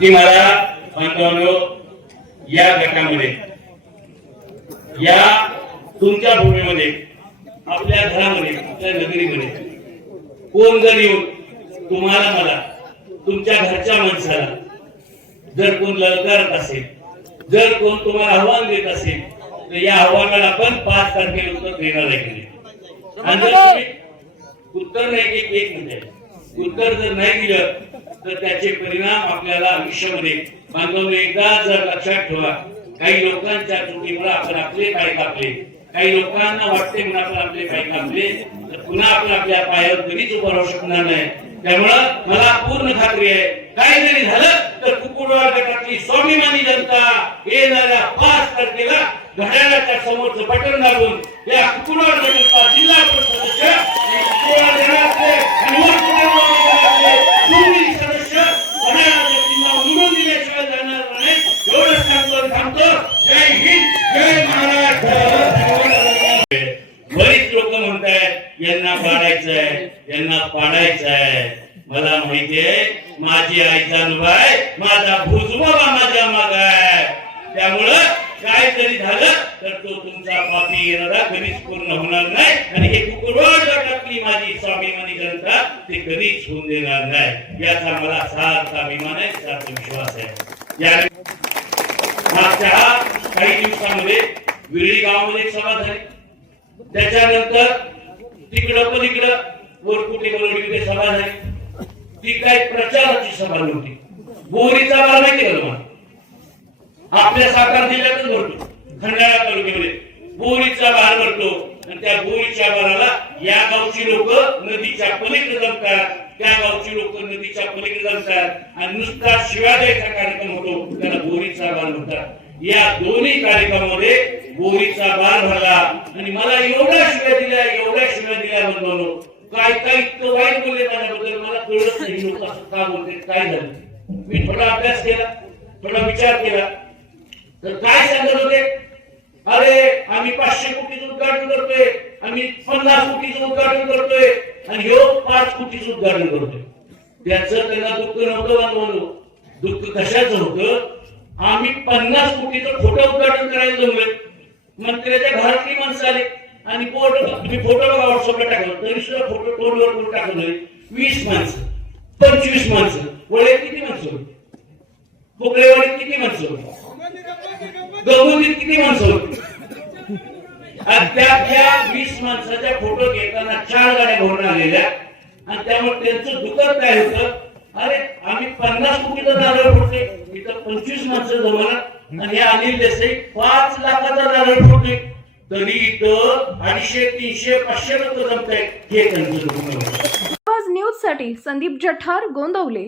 ती मला बांधवांनो या गटामध्ये या तुमच्या भूमीमध्ये आपल्या घरामध्ये आपल्या नगरीमध्ये कोण जर येऊन तुम्हाला मला तुमच्या घरच्या माणसाला जर कोण ललकारत असेल जर कोण तुम्हाला आव्हान देत असेल तर या आव्हानाला आपण पाच तारखेला उत्तर देणार आहे की? आणि जर उत्तर नाही एक एक म्हणजे उत्तर जर नाही दिलं तर त्याचे परिणाम आपल्याला आयुष्यामध्ये. बांधवने एकदा जर लक्षात ठेवा काही लोकांच्या चुकीमुळे आपण आपले पाय कापले. काही लोकांना वाटते म्हणून आपण आपले पाय कापले तर पुन्हा आपण आपल्या पायावर कधीच उभं राहू शकणार नाही. त्यामुळं मला पूर्ण खात्री आहे काही जरी झालं तर कुकुडवाड गटातली स्वाभिमानी जनता येणाऱ्या पाच तारखेला घड्याळाच्या समोरचं बटन दाबून या कुकुडवाड गटाचा जिल्हा परिषद सदस्य आणि कुकुडवाड गटातले आणि वर कुकुडवाड गटातले दोन्ही सदस्य घड्याळाच्या चिन्हावर निवडून दिल्याशिवाय जाणार नाही एवढंच सांगतो आणि थांबतो जय हिंद जय महाराष्ट्र बरीच लोक म्हणतायत यांना पाडायचंय यांना पाडायचंय. मला माहितीये माझी आई जानबाय माझा भुजबाबा माझ्या माग आहे त्यामुळं काय जरी झालं तर तो तुमचा पापी येणारा कधीच पूर्ण होणार नाही. आणि हे कुकुरवाड गटातली माझी स्वाभिमानी जनता ते कधीच होऊन देणार नाही. याचा मला सारखा अभिमान आहे सारखा विश्वास आहे. या मागच्या काही दिवसामध्ये विळी गावामध्ये सभा झाली. त्याच्यानंतर तिकडं पण इकडं वरकुटी बरोबर सभा झाली. ती काही प्रचाराची सभा नव्हती. बोरीचा बार माहिती का तुम्हाला. आपल्या सातारा जिल्ह्यातच भरतो खंडाळा तालुक्यामध्ये. बोरीचा भार भरतो आणि त्या बोरीच्या भाराला या गावची लोक नदीच्या पलीकडे जमतात. त्या गावची लोक नदीच्या पलीकडे जातात आणि नुसता शिव्या द्यायचा कार्यक्रम होतो त्याला बोरीचा बार म्हणतात. या दोन्ही कार्यक्रमामध्ये बोरीचा बार भरला आणि मला एवढ्या शिव्या दिल्या एवढ्या शिव्या दिल्या बनवलो काय काय इतकं वाईट बोलले माझ्याबद्दल मला कळत नाही. लोक असं का बोलते काय झालं? मी थोडा अभ्यास केला थोडा विचार केला. तर काय सांगत होते? अरे आम्ही पाचशे कोटीचं उद्घाटन करतोय आम्ही पन्नास कोटीचं उद्घाटन करतोय. आणि यो पाच कोटीचं उद्घाटन करतोय त्याचं त्यांना दुःख नव्हतं बांधवानो दुःख कशाचं होतं? आम्ही पन्नास कोटीचं खोटं उद्घाटन करायला जमलोय. मंत्र्याच्या घरातली माणसं आले. आणि फोटो तुम्ही फोटो बघा व्हॉट्सअपला टाकलं. तरी सुद्धा फोटो टोलवर करून टाकलोय? वीस माणसं. पंचवीस माणसं. वळे किती माणसं कोकळेवाडीत किती माणसं होती? किती माणसं होती? आणि त्या त्या वीस माणसाच्या फोटो घेताना चार गाड्या भरून आलेल्या आणि त्यामुळे त्यांचं दुःखद काय होतं. अरे आम्ही पन्नास कोटीचा नारळ फोडते इथं पंचवीस माणसं जमवणार आणि हे अनिल देसाई पाच लाखाचा नारळ फोडते तरी इथं अडीचशे तीनशे पाचशे लोक जमतायत. हे त्यांचं न्यूजसाठी संदीप जठार गोंदवले.